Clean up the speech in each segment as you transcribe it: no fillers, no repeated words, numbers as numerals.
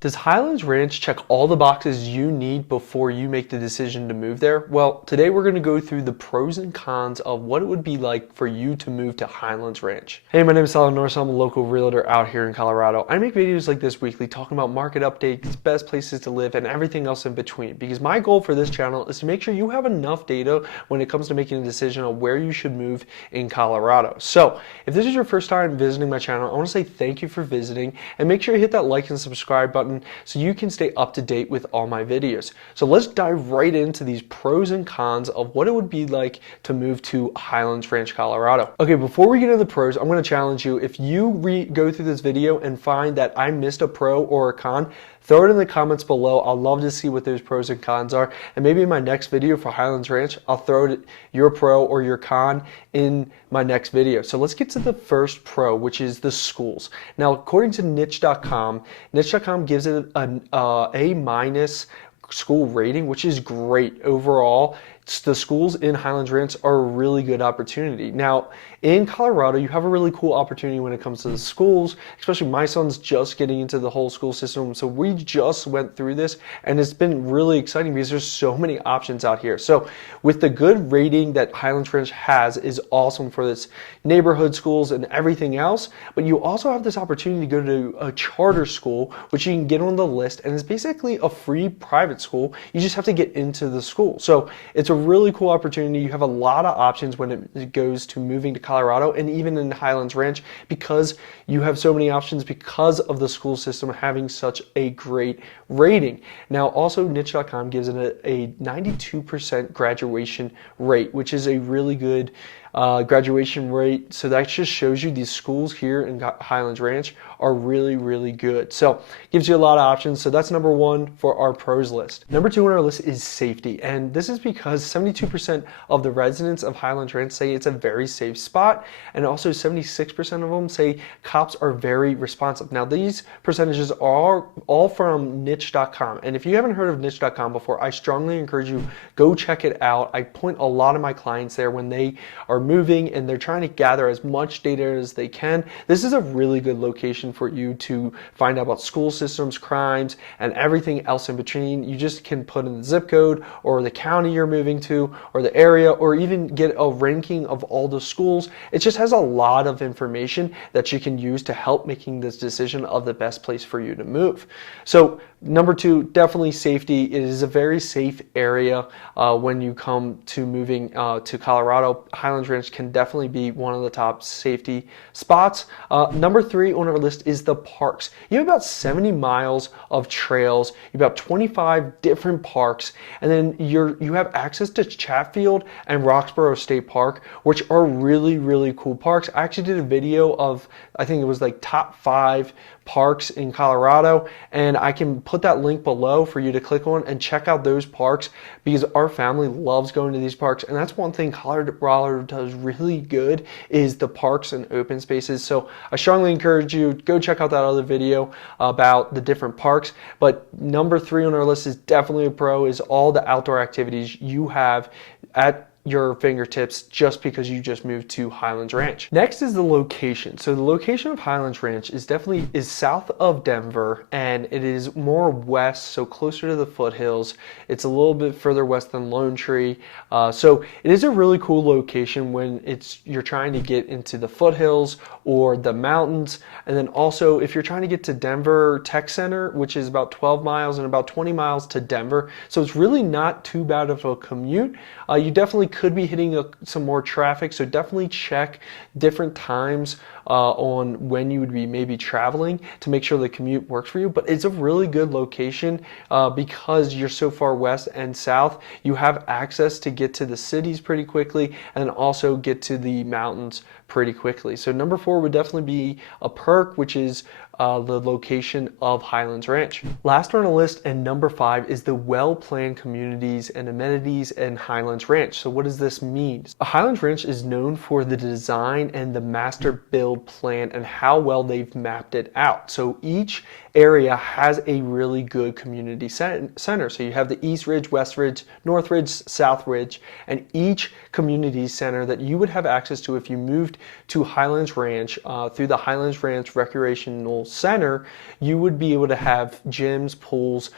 Does Highlands Ranch check all the boxes you need before you make the decision to move there? Well, today we're going to go through the pros and cons of what it would be like for you to move to Highlands Ranch. Hey, my name is Sal Norris. I'm a local realtor out here in Colorado. I make videos like this weekly talking about market updates, best places to live, and everything else in between. Because my goal for this channel is to make sure you have enough data when it comes to making a decision on where you should move in Colorado. So, if this is your first time visiting my channel, I want to say thank you for visiting and make sure you hit that like and subscribe button so you can stay up to date with all my videos. So let's dive right into these pros and cons of what it would be like to move to Highlands Ranch, Colorado. Okay, before we get into the pros, I'm going to challenge you. If you go through this video and find that I missed a pro or a con, throw it in the comments below. I'd love to see what those pros and cons are. And maybe in my next video for Highlands Ranch, I'll throw your pro or your con in my next video. So let's get to the first pro, which is the schools. Now, according to niche.com, niche.com gives it an A- school rating, which is great overall. The schools in Highlands Ranch are a really good opportunity. Now, in Colorado, you have a really cool opportunity when it comes to the schools, especially my son's just getting into the whole school system. So we just went through this and it's been really exciting because there's so many options out here. So with the good rating that Highlands Ranch has is awesome for this neighborhood schools and everything else, but you also have this opportunity to go to a charter school, which you can get on the list, and it's basically a free private school. You just have to get into the school. So it's a really cool opportunity. You have a lot of options when it goes to moving to Colorado and even in Highlands Ranch because you have so many options because of the school system having such a great rating. Now, also niche.com gives it a 92% graduation rate, which is a really good graduation rate. So that just shows you these schools here in Highlands Ranch are really, really good. So gives you a lot of options. So that's number one for our pros list. Number two on our list is safety. And this is because 72% of the residents of Highlands Ranch say it's a very safe spot. And also 76% of them say cops are very responsive. Now these percentages are all from niche.com. And if you haven't heard of niche.com before, I strongly encourage you, go check it out. I point a lot of my clients there when they are moving and they're trying to gather as much data as they can. This is a really good location for you to find out about school systems, crimes, and everything else in between. You just can put in the zip code or the county you're moving to or the area, or even get a ranking of all the schools. It just has a lot of information that you can use to help making this decision of the best place for you to move. So number two, definitely safety. It is a very safe area when you come to moving to Colorado. Highlands Ranch can definitely be one of the top safety spots. Number three on our list is the parks. You have about 70 miles of trails. You have about 25 different parks, and then you have access to Chatfield and Roxborough State Park, which are really, really cool parks. I actually did a video of, I think it was like top 5 parks in Colorado, and I can put that link below for you to click on and check out those parks because our family loves going to these parks. And that's one thing Colorado does really good is the parks and open spaces. So I strongly encourage you, go check out that other video about the different parks. But number three on our list is definitely a pro, is all the outdoor activities you have at your fingertips just because you just moved to Highlands Ranch. Next is the location. So the location of Highlands Ranch is south of Denver, and it is more west, so closer to the foothills. It's a little bit further west than Lone Tree. So it is a really cool location when you're trying to get into the foothills or the mountains. And then also if you're trying to get to Denver Tech Center, which is about 12 miles and about 20 miles to Denver. So it's really not too bad of a commute. You definitely could be hitting some more traffic, so definitely check different times on when you would be maybe traveling to make sure the commute works for you. But it's a really good location because you're so far west and south. You have access to get to the cities pretty quickly and also get to the mountains pretty quickly. So number four would definitely be a perk, which is the location of Highlands Ranch. Last on the list, and number 5, is the well-planned communities and amenities in Highlands Ranch. So what does this mean? Highlands Ranch is known for the design and the master build build plan and how well they've mapped it out. So each area has a really good community center. So you have the East Ridge, West Ridge, North Ridge, South Ridge, and each community center that you would have access to if you moved to Highlands Ranch through the Highlands Ranch Recreational Center, you would be able to have gyms, pools,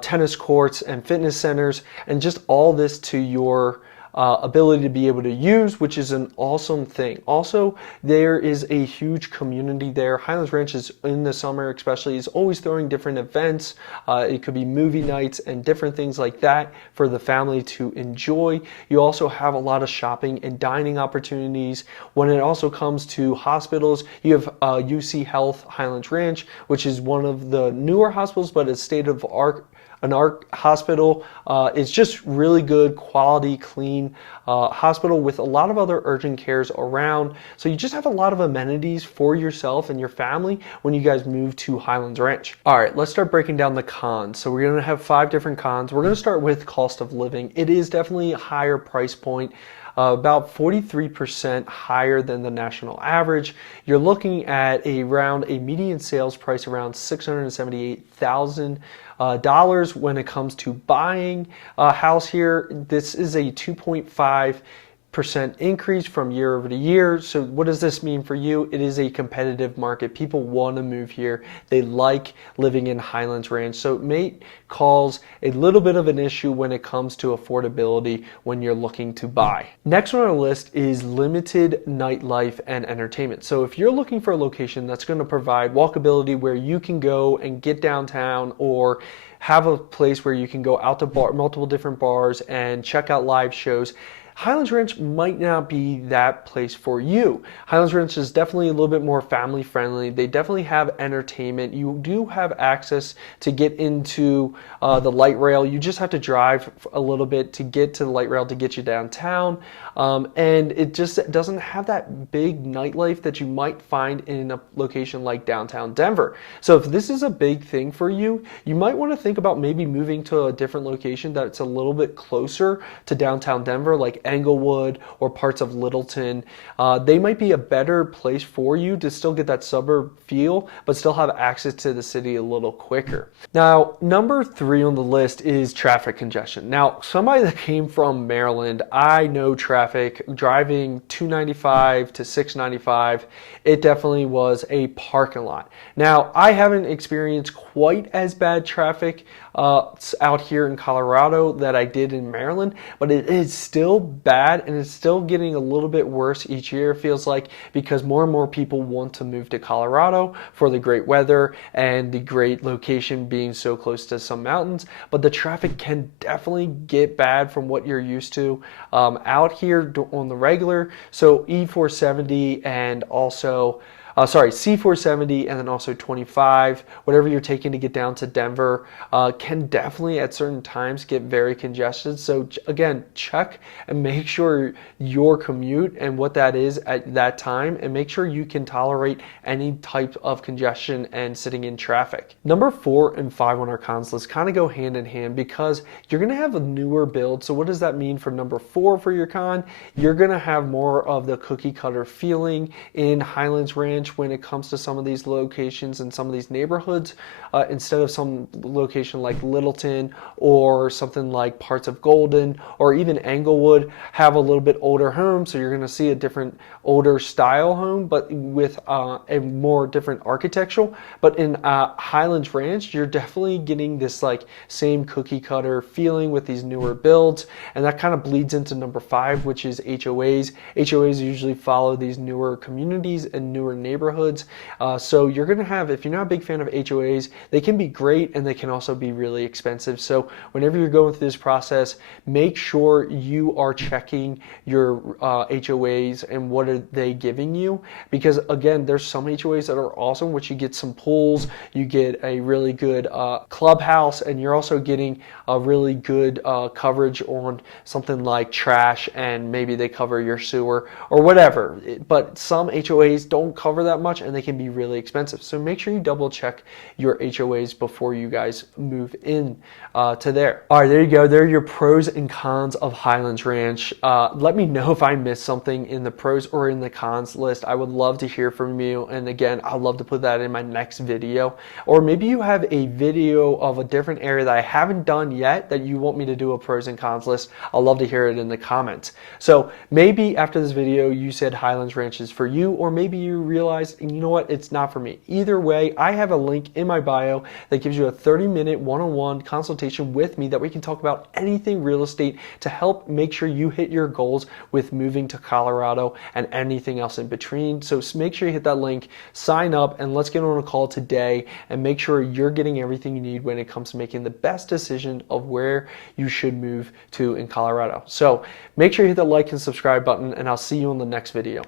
tennis courts, and fitness centers, and just all this to your ability to be able to use, which is an awesome thing. Also, there is a huge community there. Highlands Ranch is, in the summer especially, is always throwing different events. It could be movie nights and different things like that for the family to enjoy. You also have a lot of shopping and dining opportunities. When it also comes to hospitals, you have UC Health Highlands Ranch, which is one of the newer hospitals, but it's state of art. An art hospital. It's just really good, quality, clean hospital with a lot of other urgent cares around. So you just have a lot of amenities for yourself and your family when you guys move to Highlands Ranch. All right, let's start breaking down the cons. So we're gonna have 5 different cons. We're gonna start with cost of living. It is definitely a higher price point. About 43% higher than the national average. You're looking at around a median sales price around $678,000 when it comes to buying a house here. This is a 2.5% increase from year over year. So what does this mean for you? It is a competitive market. People want to move here. They like living in Highlands Ranch. So it may cause a little bit of an issue when it comes to affordability when you're looking to buy. Next on our list is limited nightlife and entertainment. So if you're looking for a location that's going to provide walkability where you can go and get downtown, or have a place where you can go out to multiple different bars and check out live shows, Highlands Ranch might not be that place for you. Highlands Ranch is definitely a little bit more family friendly. They definitely have entertainment. You do have access to get into the light rail. You just have to drive a little bit to get to the light rail to get you downtown. And it just doesn't have that big nightlife that you might find in a location like downtown Denver. So if this is a big thing for you, you might want to think about maybe moving to a different location that's a little bit closer to downtown Denver, like Englewood or parts of Littleton. They might be a better place for you to still get that suburb feel, but still have access to the city a little quicker. Now, number 3 on the list is traffic congestion. Now, somebody that came from Maryland, I know traffic. Driving 295 to 695, it definitely was a parking lot. Now, I haven't experienced quite as bad traffic out here in Colorado that I did in Maryland, but it is still bad, and it's still getting a little bit worse each year, it feels like, because more and more people want to move to Colorado for the great weather and the great location being so close to some mountains. But the traffic can definitely get bad from what you're used to out here on the regular. So E470 and also C470 and then also 25, whatever you're taking to get down to Denver, can definitely at certain times get very congested. So again, check and make sure your commute and what that is at that time, and make sure you can tolerate any type of congestion and sitting in traffic. Number 4 and 5 on our cons list kind of go hand in hand because you're going to have a newer build. So what does that mean for number 4 for your con? You're going to have more of the cookie cutter feeling in Highlands Ranch when it comes to some of these locations and some of these neighborhoods, instead of some location like Littleton or something like parts of Golden or even Englewood have a little bit older home. So you're going to see a different older style home, but with a more different architectural. But in Highlands Ranch, you're definitely getting this like same cookie cutter feeling with these newer builds, and that kind of bleeds into number 5, which is HOAs. HOAs usually follow these newer communities and newer neighborhoods. So you're going to have, if you're not a big fan of HOAs, they can be great and they can also be really expensive. So whenever you're going through this process, make sure you are checking your HOAs and what are they giving you, because again, there's some HOAs that are awesome, which you get some pools, you get a really good clubhouse, and you're also getting a really good coverage on something like trash, and maybe they cover your sewer or whatever. But some HOAs don't cover cover that much, and they can be really expensive. So make sure you double check your HOAs before you guys move in to there. All right, there you go. There are your pros and cons of Highlands Ranch. Let me know if I missed something in the pros or in the cons list. I would love to hear from you. And again, I'd love to put that in my next video. Or maybe you have a video of a different area that I haven't done yet that you want me to do a pros and cons list. I'd love to hear it in the comments. So maybe after this video, you said Highlands Ranch is for you, or maybe you realized, you know what, it's not for me. Either way, I have a link in my bio that gives you a 30-minute one-on-one consultation with me that we can talk about anything real estate to help make sure you hit your goals with moving to Colorado and anything else in between. So make sure you hit that link, sign up, and let's get on a call today and make sure you're getting everything you need when it comes to making the best decision of where you should move to in Colorado. So make sure you hit the like and subscribe button, and I'll see you in the next video.